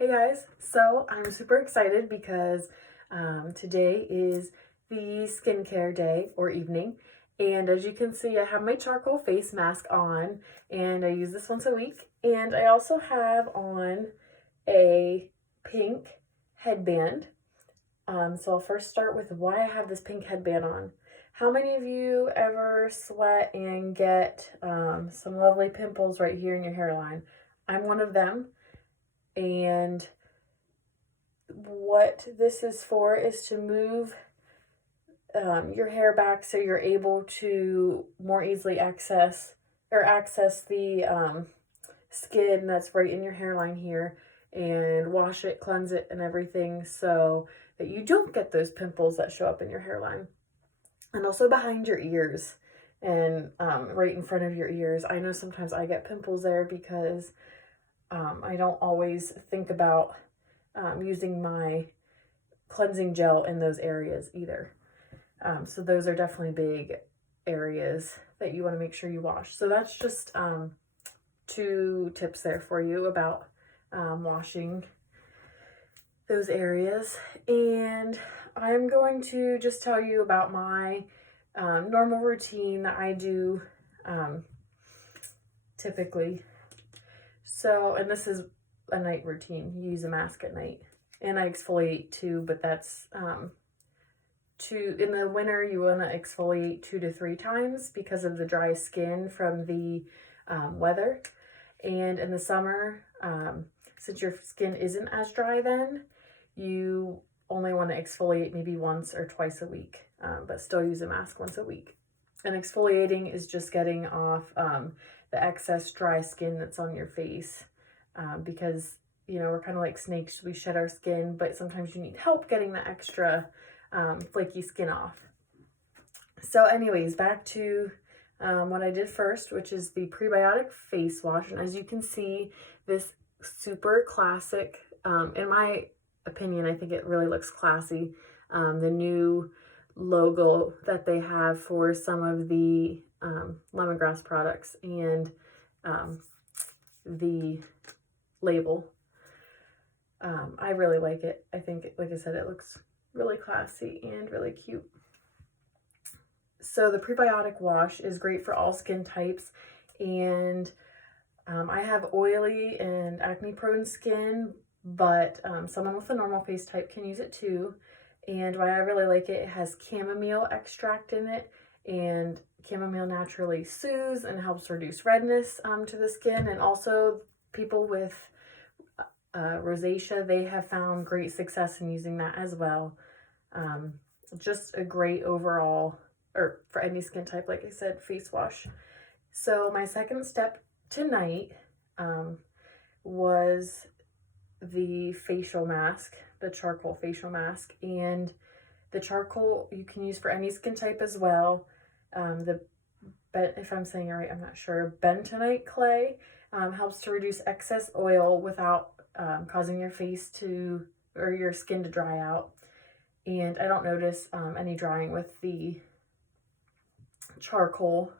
Hey guys, so I'm super excited because today is the skincare day or evening, and as you can see I have my charcoal face mask on and I use this once a week, and I also have on a pink headband. So I'll first start with why I have this pink headband on. How many of you ever sweat and get some lovely pimples right here in your hairline? I'm one of them. And what this is for is to move your hair back so you're able to more easily access the skin that's right in your hairline here, and wash it, cleanse it, and everything so that you don't get those pimples that show up in your hairline. And also behind your ears and right in front of your ears. I know sometimes I get pimples there because I don't always think about using my cleansing gel in those areas either. So those are definitely big areas that you want to make sure you wash. So that's just 2 tips there for you about washing those areas. And I'm going to just tell you about my normal routine that I do typically. So, and this is a night routine. You use a mask at night. And I exfoliate too, but that's in the winter you want to exfoliate 2 to 3 times because of the dry skin from the weather. And in the summer, since your skin isn't as dry then, you only want to exfoliate maybe once or twice a week, but still use a mask once a week. And exfoliating is just getting off the excess dry skin that's on your face, because we're kind of like snakes. We shed our skin, but sometimes you need help getting the extra flaky skin off. So anyways, back to what I did first, which is the prebiotic face wash. And as you can see, this super classic, in my opinion, I think it really looks classy. The new logo that they have for some of the lemongrass products and the label. I really like it. I think, like I said, it looks really classy and really cute. So the prebiotic wash is great for all skin types, and I have oily and acne prone skin, but someone with a normal face type can use it too. And why I really like it, it has chamomile extract in it, and chamomile naturally soothes and helps reduce redness to the skin. And also people with rosacea, they have found great success in using that as well. Just a great overall, or for any skin type, like I said, face wash. So my second step tonight was the facial mask, the charcoal facial mask. And the charcoal you can use for any skin type as well. If I'm saying it right, I'm not sure. Bentonite clay helps to reduce excess oil without causing your face or your skin to dry out. And I don't notice any drying with the charcoal.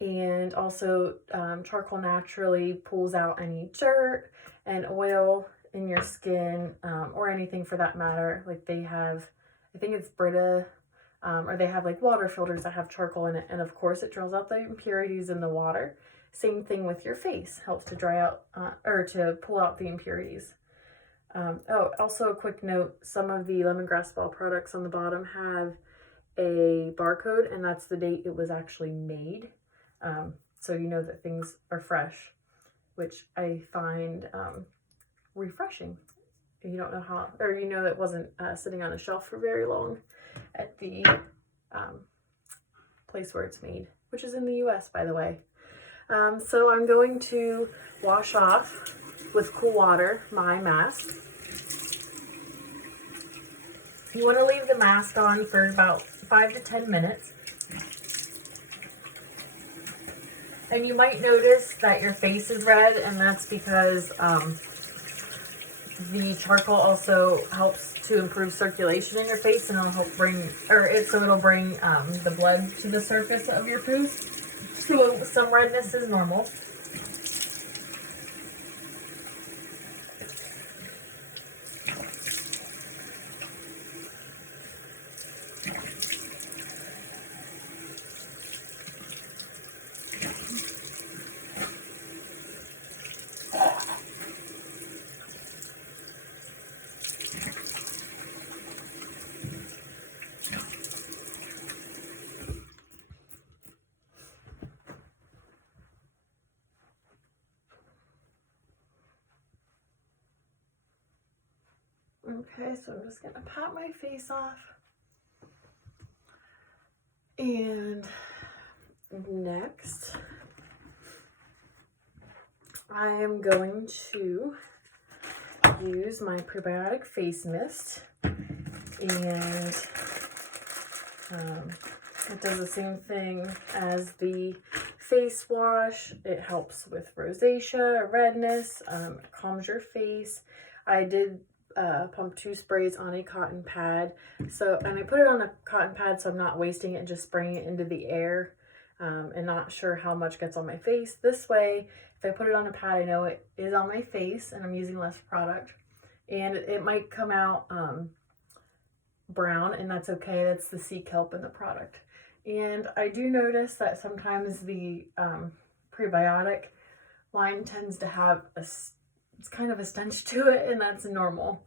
And also charcoal naturally pulls out any dirt and oil in your skin, or anything for that matter. Like they have, I think it's Brita, or they have like water filters that have charcoal in it, and of course it draws out the impurities in the water. Same thing with your face, helps to dry out or to pull out the impurities. Also a quick note, some of the lemongrass ball products on the bottom have a barcode, and that's the date it was actually made. So you know that things are fresh, which I find refreshing. You don't know how, or it wasn't sitting on a shelf for very long at the place where it's made, which is in the US, by the way. So I'm going to wash off with cool water my mask. You want to leave the mask on for about 5 to 10 minutes. And you might notice that your face is red, and that's because the charcoal also helps to improve circulation in your face, and it'll help it'll bring the blood to the surface of your pores. So some redness is normal. Okay, so I'm just gonna pat my face off. And next, I am going to use my prebiotic face mist, and it does the same thing as the face wash. It helps with rosacea, redness, calms your face. I did pump 2 sprays on a cotton pad, and I put it on a cotton pad so I'm not wasting it and just spraying it into the air, and not sure how much gets on my face. This way, if I put it on a pad, I know it is on my face and I'm using less product. And it might come out brown, and that's okay. That's the sea kelp in the product. And I do notice that sometimes the prebiotic line tends to have it's kind of a stench to it, and that's normal,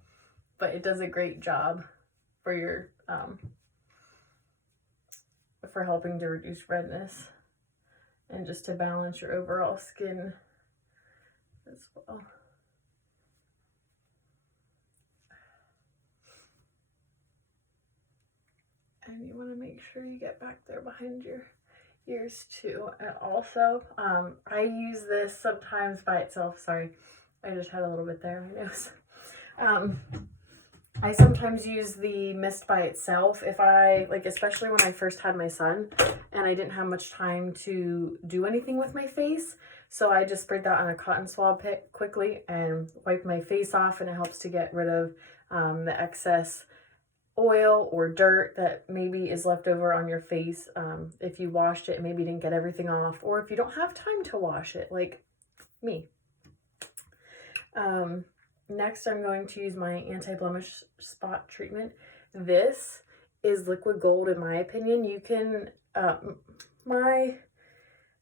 but it does a great job for your for helping to reduce redness and just to balance your overall skin as well. And you want to make sure you get back there behind your ears too. And also, I use this sometimes by itself. Sorry, I just had a little bit there on my nose. I sometimes use the mist by itself if I, especially when I first had my son and I didn't have much time to do anything with my face. So I just sprayed that on a cotton swab quickly and wiped my face off, and it helps to get rid of the excess oil or dirt that maybe is left over on your face if you washed it and maybe didn't get everything off, or if you don't have time to wash it like me. Next, I'm going to use my anti-blemish spot treatment. This is liquid gold in my opinion. You can, my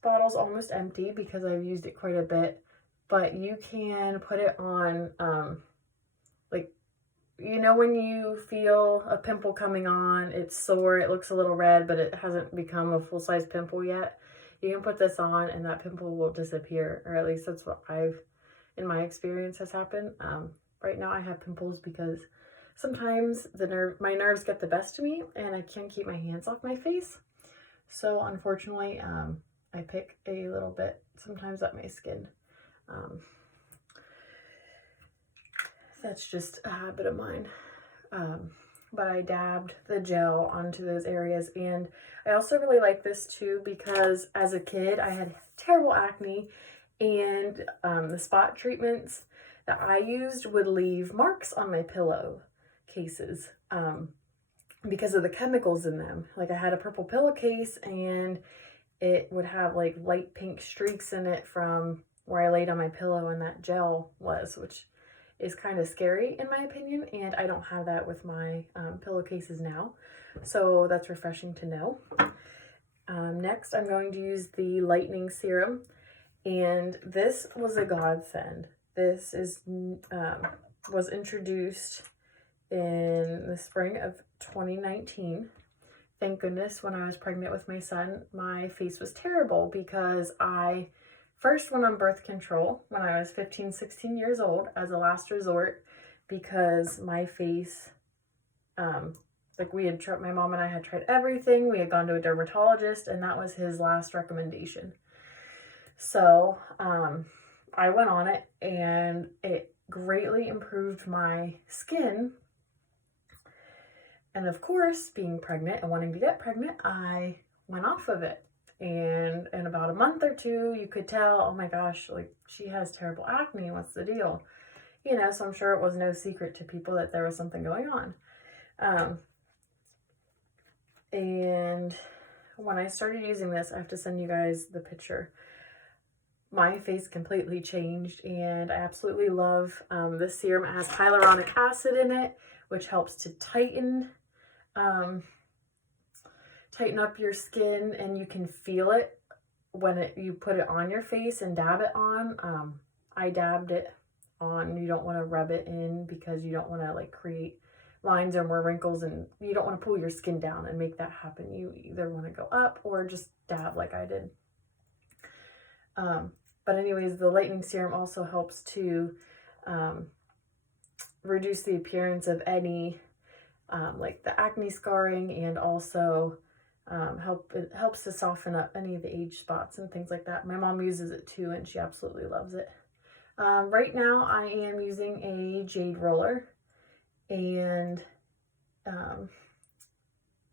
bottle's almost empty because I've used it quite a bit, but you can put it on, you know, when you feel a pimple coming on, it's sore, it looks a little red, but it hasn't become a full-size pimple yet. You can put this on and that pimple will disappear, or at least that's what in my experience, has happened. Right now I have pimples because sometimes my nerves get the best of me and I can't keep my hands off my face. So unfortunately, I pick a little bit sometimes at my skin. That's just a habit of mine. But I dabbed the gel onto those areas. And I also really like this too because as a kid, I had terrible acne, and the spot treatments that I used would leave marks on my pillow cases because of the chemicals in them. Like I had a purple pillowcase and it would have like light pink streaks in it from where I laid on my pillow and that gel was, which is kind of scary in my opinion, and I don't have that with my pillowcases now, so that's refreshing to know. Next, I'm going to use the lightening serum, and this was a godsend. This was introduced in the spring of 2019. Thank goodness, when I was pregnant with my son, my face was terrible because I first went on birth control when I was 15, 16 years old as a last resort because my face, my mom and I had tried everything. We had gone to a dermatologist and that was his last recommendation. So I went on it and it greatly improved my skin. And of course, being pregnant and wanting to get pregnant, I went off of it. And in about a month or two, you could tell, oh my gosh, like she has terrible acne. What's the deal? You know, so I'm sure it was no secret to people that there was something going on. And when I started using this, I have to send you guys the picture. My face completely changed, and I absolutely love this serum. It has hyaluronic acid in it, which helps to tighten up your skin, and you can feel it when you put it on your face and dab it on. I dabbed it on. You don't want to rub it in because you don't want to like create lines or more wrinkles, and you don't want to pull your skin down and make that happen. You either want to go up or just dab like I did. But anyways, the lightening serum also helps to reduce the appearance of any like the acne scarring, and also it helps to soften up any of the age spots and things like that. My mom uses it too, and she absolutely loves it. Right now I am using a jade roller, and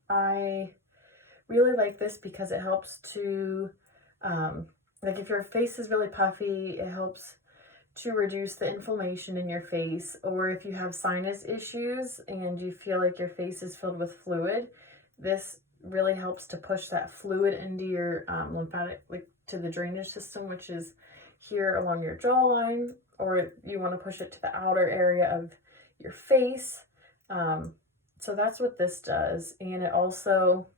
I really like this because it helps to, like if your face is really puffy, it helps to reduce the inflammation in your face, or if you have sinus issues and you feel like your face is filled with fluid, this really helps to push that fluid into your lymphatic, like to the drainage system, which is here along your jawline, or you want to push it to the outer area of your face. So that's what this does. And it also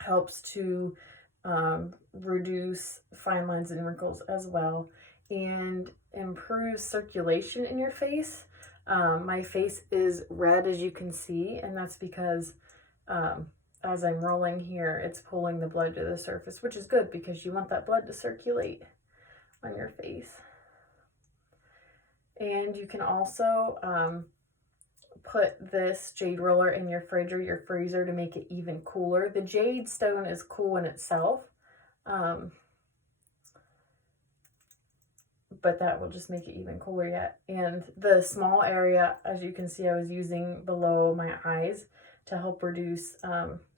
helps to reduce fine lines and wrinkles as well, and improves circulation in your face. My face is red, as you can see, and that's because as I'm rolling here, it's pulling the blood to the surface, which is good because you want that blood to circulate on your face. And you can also put this jade roller in your fridge or your freezer to make it even cooler. The jade stone is cool in itself, but that will just make it even cooler yet. And the small area, as you can see, I was using below my eyes to help reduce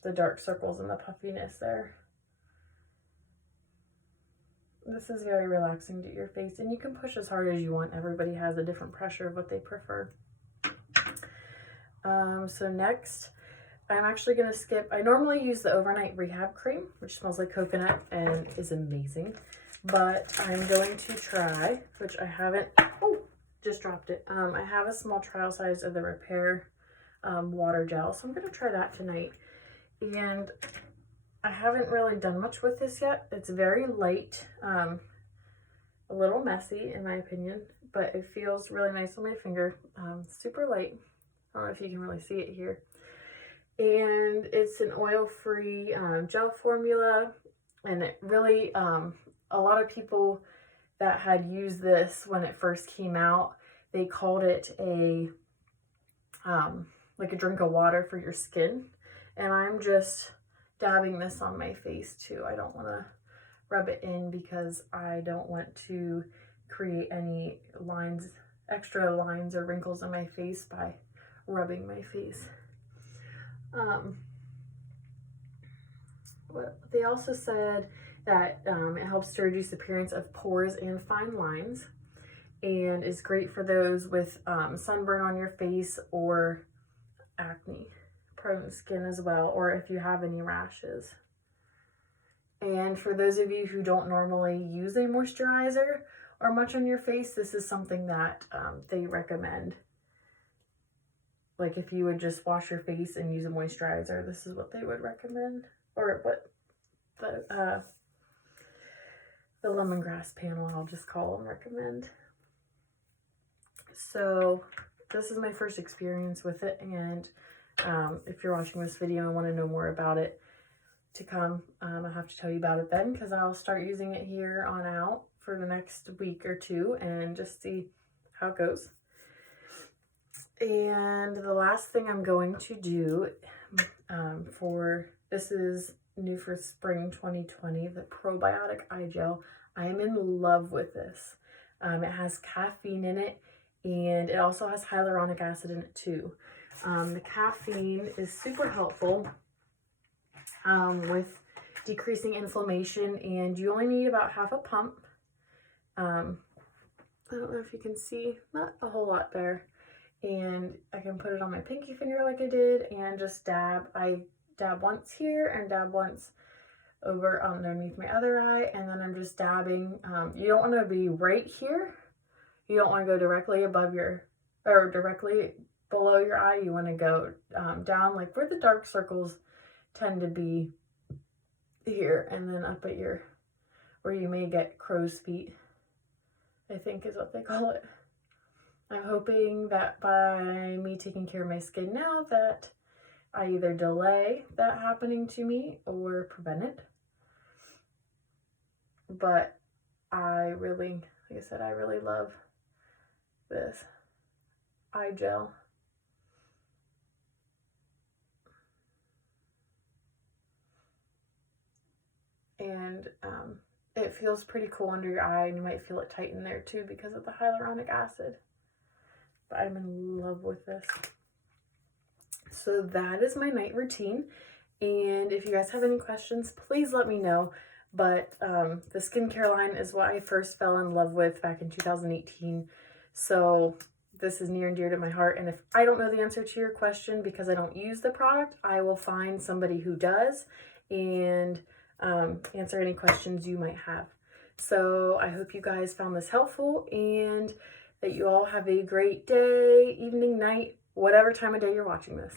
the dark circles and the puffiness there. This is very relaxing to your face, and you can push as hard as you want. Everybody has a different pressure of what they prefer. So next, I'm actually going to skip. I normally use the Overnight Rehab Cream, which smells like coconut and is amazing. But I'm going to try, which I haven't, oh, just dropped it. I have a small trial size of the Repair water gel, so I'm going to try that tonight. And I haven't really done much with this yet. It's very light, a little messy in my opinion, but it feels really nice on my finger. Super light. I don't know if you can really see it here. And it's an oil-free gel formula, and it really, a lot of people that had used this when it first came out, they called it a, like a drink of water for your skin. And I'm just dabbing this on my face too. I don't want to rub it in because I don't want to create any lines, extra lines or wrinkles in my face by rubbing my face. They also said that it helps to reduce the appearance of pores and fine lines, and is great for those with sunburn on your face or acne prone skin as well, or if you have any rashes. And for those of you who don't normally use a moisturizer or much on your face, this is something that they recommend. Like if you would just wash your face and use a moisturizer, this is what they would recommend, or what the lemongrass panel, I'll just call them, recommend. So this is my first experience with it, and if you're watching this video and want to know more about it to come, I'll have to tell you about it then, because I'll start using it here on out for the next week or two and just see how it goes. And the last thing I'm going to do this is new for spring 2020, the probiotic eye gel. I am in love with this. It has caffeine in it, and it also has hyaluronic acid in it too. The caffeine is super helpful with decreasing inflammation, and you only need about half a pump. I don't know if you can see, not a whole lot there. And I can put it on my pinky finger like I did and just dab. I dab once here and dab once over underneath my other eye, and then I'm just dabbing. You don't want to be right here. You don't want to go directly above your, or directly below your eye. You want to go down like where the dark circles tend to be here, and then up at your, where you may get crow's feet, I think is what they call it. I'm hoping that by me taking care of my skin now, that I either delay that happening to me or prevent it. But I really, like I said, I really love this. eye gel. And it feels pretty cool under your eye, and you might feel it tighten there too because of the hyaluronic acid. But I'm in love with this. So that is my night routine. And if you guys have any questions, please let me know. But the skincare line is what I first fell in love with back in 2018. So this is near and dear to my heart. And if I don't know the answer to your question because I don't use the product, I will find somebody who does and answer any questions you might have. So I hope you guys found this helpful and that you all have a great day, evening, night, whatever time of day you're watching this.